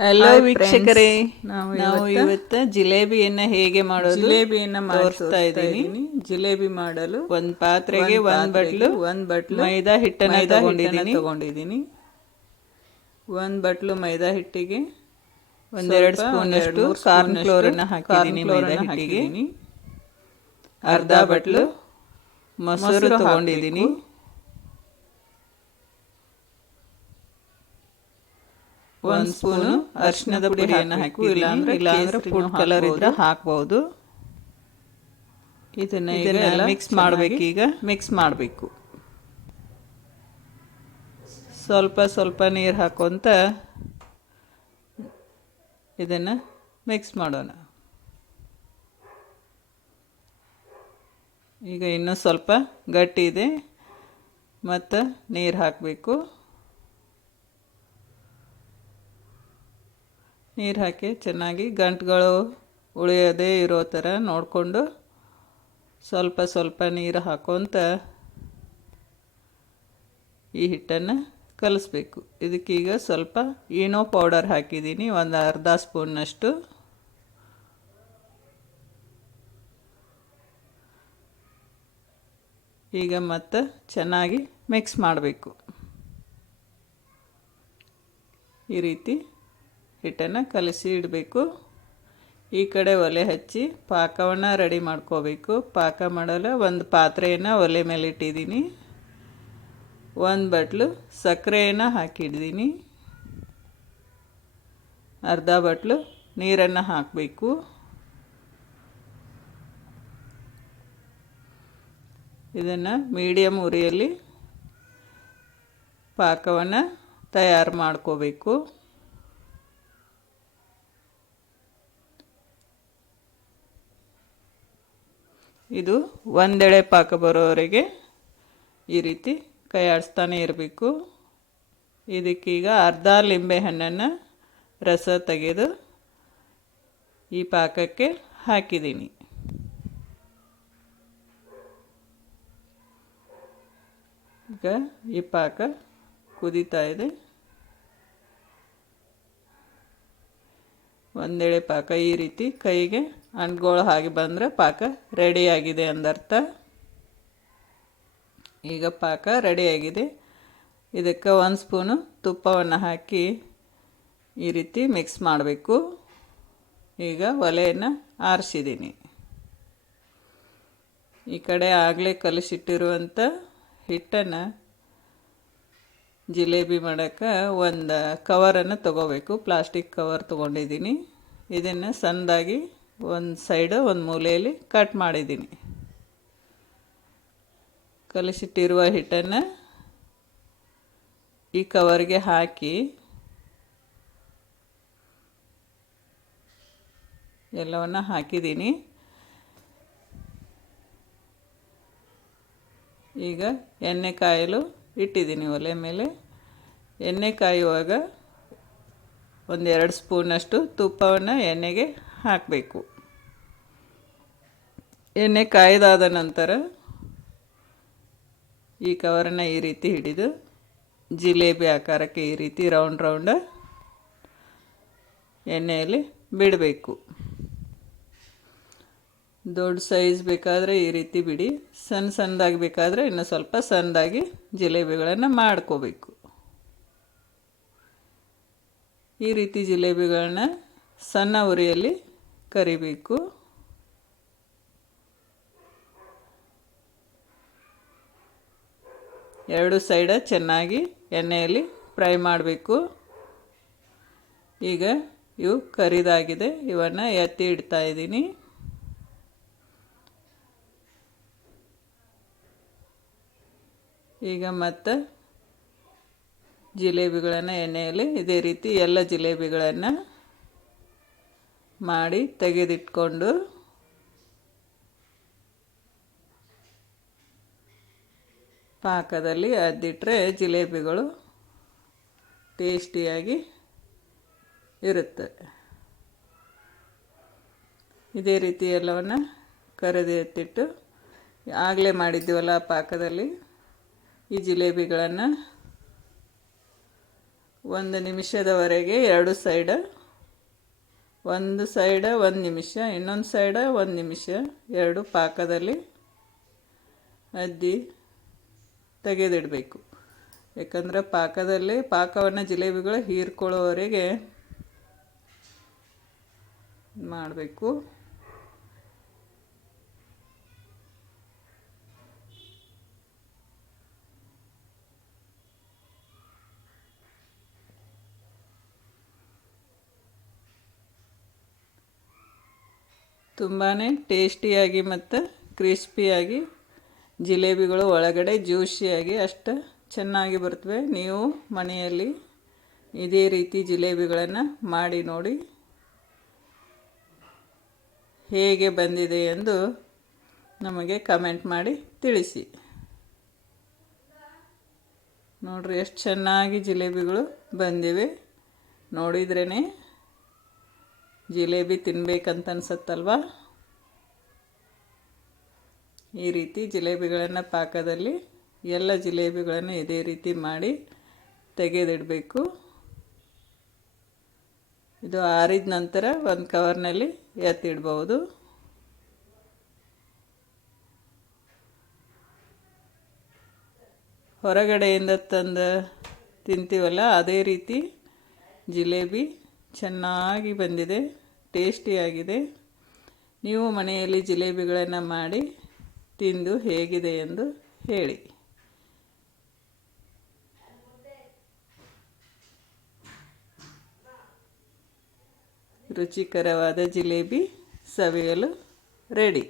Hello ವೀಕ್ಷಕರೇ. ನಾವು ಇವತ್ತು ಜಿಲೇಬಿಯನ್ನ ಹೇಗೆ ಮಾಡೋದು ಜಿಲೇಬಿಯನ್ನ ಮಾಡ್ತಾ ತೋರಿಸ್ತಾ ಇದ್ದೀನಿ. ಜಿಲೇಬಿ ಮಾಡಲು ಒಂದ್ ಪಾತ್ರೆಗೆ ಒಂದ್ ಬಟ್ಲು ಒಂದ್ ಬಟ್ಲು ಮೈದಾ ಹಿಟ್ಟನ್ನ ತಗೊಂಡಿದ್ದೀನಿ. ತಗೊಂಡಿದ್ದೀನಿ. ಒಂದ್ ಬಟ್ಲು ಮೈದಾ ಹಿಟ್ಟಿಗೆ ಒಂದೆರಡು ಸ್ಪೂನ್ ಅಷ್ಟು ಕಾರ್ನ್ ಫ್ಲೋರ್ ಅನ್ನ ಹಾಕಿದ್ದೀನಿ ಮೈದಾ ಹಿಟ್ಟಿಗೆ. ಅರ್ಧ ಬಟ್ಲು ಮೊಸರು ಮೊಸರು ತಗೊಂಡಿದ್ದೀನಿ. ಒಂದ್ ಸ್ಪೂನು ಅರಿಶಿನದ ಪುಡಿಯನ್ನು ಹಾಕಿ ಇಲ್ಲಾಂದ್ರೆ ಇಲ್ಲಾಂದ್ರೆ ಫುಡ್ ಕಲರ್ ಇದ್ರೆ ಹಾಕ್ಬೋದು. ಇದನ್ನ ಇದನ್ನ ಮಿಕ್ಸ್ ಈಗ. ಮಿಕ್ಸ್ ಮಾಡಬೇಕು. ಸ್ವಲ್ಪ ಸ್ವಲ್ಪ ನೀರು ಹಾಕೊಂತ ಇದನ್ನು ಮಿಕ್ಸ್ ಮಾಡೋಣ. ಈಗ ಇನ್ನೂ ಸ್ವಲ್ಪ ಗಟ್ಟಿ ಇದೆ. ಮತ್ತು ನೀರು ಹಾಕಬೇಕು. ನೀರು ಹಾಕಿ ಚೆನ್ನಾಗಿ ಗಂಟುಗಳು ಉಳಿಯೋದೇ ಇರೋ ಥರ ನೋಡಿಕೊಂಡು ಸ್ವಲ್ಪ ಸ್ವಲ್ಪ ನೀರು ಹಾಕೋಂತ ಈ ಹಿಟ್ಟನ್ನು ಕಲಿಸ್ಬೇಕು. ಇದಕ್ಕೀಗ ಸ್ವಲ್ಪ ಏನೋ ಪೌಡರ್ ಹಾಕಿದ್ದೀನಿ. ಒಂದು ಅರ್ಧ ಸ್ಪೂನ್ನಷ್ಟು ಈಗ ಮತ್ತೆ ಚೆನ್ನಾಗಿ ಮಿಕ್ಸ್ ಮಾಡಬೇಕು. ಈ ರೀತಿ ಹಿಟ್ಟನ್ನು ಕಲಸಿ ಇಡಬೇಕು. ಈ ಕಡೆ ಒಲೆ ಹಚ್ಚಿ ಪಾಕವನ್ನು ರೆಡಿ ಮಾಡ್ಕೋಬೇಕು. ಪಾಕ ಮಾಡಲು ಒಂದು ಪಾತ್ರೆಯನ್ನು ಒಲೆ ಮೇಲೆ ಇಟ್ಟಿದ್ದೀನಿ. ಒಂದು ಬಟ್ಲು ಸಕ್ಕರೆಯನ್ನು ಹಾಕಿಡ್ದೀನಿ. ಅರ್ಧ ಬಟ್ಲು ನೀರನ್ನು ಹಾಕಬೇಕು. ಇದನ್ನು ಮೀಡಿಯಮ್ ಉರಿಯಲ್ಲಿ ಪಾಕವನ್ನು ತಯಾರು ಮಾಡ್ಕೋಬೇಕು. ಇದು ಒಂದೆಳೆ ಪಾಕ ಬರೋವರೆಗೆ ಈ ರೀತಿ ಕೈ ಆಡಿಸ್ತಾನೆ ಇರಬೇಕು ಇದಕ್ಕೀಗ ಅರ್ಧ ಲಿಂಬೆ ಹಣ್ಣನ್ನು ರಸ ತೆಗೆದು ಈ ಪಾಕಕ್ಕೆ ಹಾಕಿದ್ದೀನಿ. ಈಗ ಈ ಪಾಕ ಕುದೀತಾ ಇದೆ. ಒಂದೆಳೆ ಪಾಕ ಈ ರೀತಿ ಕೈಗೆ ಅಂಟ್ಗಳು ಹಾಗೆ ಬಂದರೆ ಪಾಕ ರೆಡಿಯಾಗಿದೆ ಅಂದರ್ಥ. ಈಗ ಪಾಕ ರೆಡಿಯಾಗಿದೆ ಇದಕ್ಕೆ ಒಂದು ಸ್ಪೂನು ತುಪ್ಪವನ್ನು ಹಾಕಿ ಈ ರೀತಿ ಮಿಕ್ಸ್ ಮಾಡಬೇಕು. ಈಗ ಒಲೆಯನ್ನು ಆರಿಸಿದ್ದೀನಿ. ಈ ಕಡೆ ಆಗಲೇ ಕಲಿಸಿಟ್ಟಿರುವಂಥ ಹಿಟ್ಟನ್ನು ಜಿಲೇಬಿ ಮಾಡೋಕ್ಕೆ ಒಂದು ಕವರನ್ನು ತಗೋಬೇಕು. ಪ್ಲಾಸ್ಟಿಕ್ ಕವರ್ ತೊಗೊಂಡಿದ್ದೀನಿ. ಇದನ್ನು ಸಣ್ಣದಾಗಿ ಒಂದು ಸೈಡು ಒಂದು ಮೂಲೆಯಲ್ಲಿ ಕಟ್ ಮಾಡಿದ್ದೀನಿ. ಕಲಿಸಿಟ್ಟಿರುವ ಹಿಟ್ಟನ್ನು ಈ ಕವರ್ಗೆ ಹಾಕಿ ಎಲ್ಲವನ್ನು ಹಾಕಿದ್ದೀನಿ. ಈಗ ಎಣ್ಣೆ ಕಾಯಲು ಇಟ್ಟಿದ್ದೀನಿ ಒಲೆ ಮೇಲೆ. ಎಣ್ಣೆ ಕಾಯುವಾಗ ಒಂದೆರಡು ಸ್ಪೂನಷ್ಟು ತುಪ್ಪವನ್ನು ಎಣ್ಣೆಗೆ ಹಾಕಬೇಕು. ಎಣ್ಣೆ ಕಾಯ್ದಾದ ನಂತರ ಈ ಕವರನ್ನು ಈ ರೀತಿ ಹಿಡಿದು ಜಿಲೇಬಿ ಆಕಾರಕ್ಕೆ ಈ ರೀತಿ ರೌಂಡ್ ರೌಂಡ್ ಎಣ್ಣೆಯಲ್ಲಿ ಬಿಡಬೇಕು. ದೊಡ್ಡ ಸೈಜ್ ಬೇಕಾದರೆ ಈ ರೀತಿ ಬಿಡಿ. ಸಣ್ಣ ಸಣ್ಣದಾಗಿ ಬೇಕಾದರೆ ಇನ್ನು ಸ್ವಲ್ಪ ಸಣ್ಣದಾಗಿ ಜಿಲೇಬಿಗಳನ್ನು ಮಾಡ್ಕೋಬೇಕು. ಈ ರೀತಿ ಜಿಲೇಬಿಗಳನ್ನ ಸಣ್ಣ ಉರಿಯಲ್ಲಿ ಕರಿಬೇಕು. ಎರಡು ಸೈಡ ಚೆನ್ನಾಗಿ ಎಣ್ಣೆಯಲ್ಲಿ ಫ್ರೈ ಮಾಡಬೇಕು. ಈಗ ಇವು ಕರಿದಾಗಿದೆ. ಇವನ್ನು ಎತ್ತಿ ಇಡ್ತಾ ಇದ್ದೀನಿ. ಈಗ ಮತ್ತೆ ಜಿಲೇಬಿಗಳನ್ನು ಎಣ್ಣೆಯಲ್ಲಿ ಇದೇ ರೀತಿ ಎಲ್ಲ ಜಿಲೇಬಿಗಳನ್ನು ಮಾಡಿ ತೆಗೆದಿಟ್ಕೊಂಡು ಪಾಕದಲ್ಲಿ ಅದ್ದಿಟ್ಟರೆ ಜಿಲೇಬಿಗಳು ಟೇಸ್ಟಿಯಾಗಿ ಇರುತ್ತೆ. ಇದೇ ರೀತಿ ಎಲ್ಲವನ್ನು ಕರೆದು ಎತ್ತಿಟ್ಟು ಆಗಲೇ ಮಾಡಿದ್ದೀವಲ್ಲ ಪಾಕದಲ್ಲಿ ಈ ಜಿಲೇಬಿಗಳನ್ನು. ಒಂದು ನಿಮಿಷದವರೆಗೆ ಎರಡು ಸೈಡ, ಒಂದು ಸೈಡ ಒಂದು ನಿಮಿಷ, ಇನ್ನೊಂದು ಸೈಡ ಒಂದು ನಿಮಿಷ ಎರಡು ಪಾಕದಲ್ಲಿ ಅದ್ದಿ ತೆಗೆದಿಡಬೇಕು. ಯಾಕಂದರೆ ಪಾಕದಲ್ಲಿ ಪಾಕವನ್ನು ಜಿಲೇಬಿಗಳು ಹೀರ್ಕೊಳ್ಳೋವರೆಗೆ ಮಾಡಬೇಕು. ತುಂಬಾ ಟೇಸ್ಟಿಯಾಗಿ ಮತ್ತು ಕ್ರಿಸ್ಪಿಯಾಗಿ ಜಿಲೇಬಿಗಳು ಒಳಗಡೆ ಜ್ಯೂಸಿಯಾಗಿ ಅಷ್ಟು ಚೆನ್ನಾಗಿ ಬರ್ತವೆ. ನೀವು ಮನೆಯಲ್ಲಿ ಇದೇ ರೀತಿ ಜಿಲೇಬಿಗಳನ್ನು ಮಾಡಿ ನೋಡಿ. ಹೇಗೆ ಬಂದಿದೆ ಎಂದು ನಮಗೆ ಕಮೆಂಟ್ ಮಾಡಿ ತಿಳಿಸಿ. ನೋಡ್ರಿ, ಎಷ್ಟು ಚೆನ್ನಾಗಿ ಜಿಲೇಬಿಗಳು ಬಂದಿವೆ. ನೋಡಿದ್ರೇ ಜಿಲೇಬಿ ತಿನ್ಬೇಕಂತ ಅನ್ಸತ್ತಲ್ವಾ? ಈ ರೀತಿ ಜಿಲೇಬಿಗಳನ್ನು ಪಾಕದಲ್ಲಿ ಎಲ್ಲ ಜಿಲೇಬಿಗಳನ್ನು ಇದೇ ರೀತಿ ಮಾಡಿ ತೆಗೆದಿಡಬೇಕು. ಇದು ಆರಿದ ನಂತರ ಒಂದು ಕವರ್ನಲ್ಲಿ ಎತ್ತಿಡ್ಬೋದು ಹೊರಗಡೆಯಿಂದ ತಂದು ತಿಂತೀವಲ್ಲ, ಅದೇ ರೀತಿ ಜಿಲೇಬಿ ಚೆನ್ನಾಗಿ ಬಂದಿದೆ, ಟೇಸ್ಟಿಯಾಗಿದೆ. ನೀವು ಮನೆಯಲ್ಲಿ ಜಿಲೇಬಿಗಳನ್ನು ಮಾಡಿ ತಿಂದು ಹೇಗಿದೆ ಎಂದು ಹೇಳಿ. ರುಚಿಕರವಾದ ಜಿಲೇಬಿ ಸವಿಯಲು ರೆಡಿ.